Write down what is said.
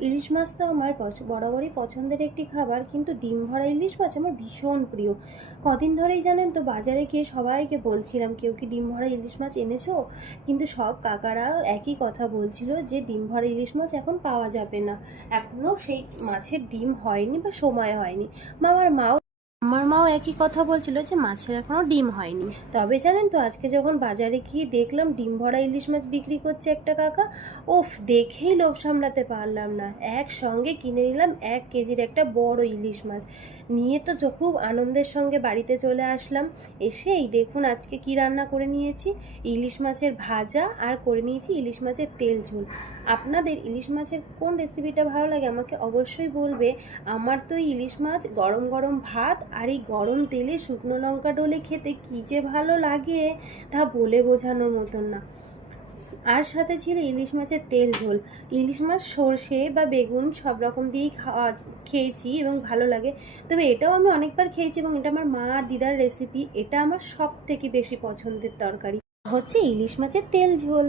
ইলিশ মাছ তো আমার বরাবরই পছন্দের একটি খাবার, কিন্তু ডিম ভরা ইলিশ মাছ আমার ভীষণ প্রিয়। কদিন ধরেই জানেন তো বাজারে গিয়ে সবাইকে বলছিলাম, কেউ কি ডিম ভরা ইলিশ মাছ এনেছো? কিন্তু সব কাকারা একই কথা বলছিল যে ডিম ভরা ইলিশ মাছ এখন পাওয়া যাবে না, এখনও সেই মাছের ডিম হয়নি বা সময় হয়নি। আমার মাও একই কথা বলছিল যে মাছের এখনো ডিম হয়নি। তবে জানেন তো আজকে যখন বাজারে গিয়ে দেখলাম ডিম ভরা ইলিশ মাছ বিক্রি করছে একটা কাকা, ওফ, দেখেই লোভ সামলাতে পারলাম না, একসঙ্গে কিনে নিলাম 1 কেজির একটা বড় ইলিশ মাছ। নিয়ে তো খুব আনন্দের সঙ্গে বাড়িতে চলে আসলাম। এসেই দেখুন আজকে কি রান্না করে নিয়েছি, ইলিশ মাছের ভাজা আর করে নিয়েছি ইলিশ মাছের তেল ঝোল। আপনাদের ইলিশ মাছের কোন রেসিপিটা ভালো লাগে আমাকে অবশ্যই বলবে। আমার তো ইলিশ মাছ গরম গরম ভাত আর এই গরম তেলে শুকনো লঙ্কা ডলে খেতে কী যে ভালো লাগে, তা বলে বোঝানোর মতন না। আর সাথে ছিল ইলিশ মাছের তেল ঝোল। ইলিশ মাছ সর্ষে বা বেগুন সব রকম দিয়েই খেয়েছি এবং ভালো লাগে। তবে এটাও আমি অনেকবার খেয়েছি এবং এটা আমার মা আর দিদার রেসিপি। এটা আমার সব থেকে বেশি পছন্দের তরকারি হচ্ছে ইলিশ মাছের তেল ঝোল।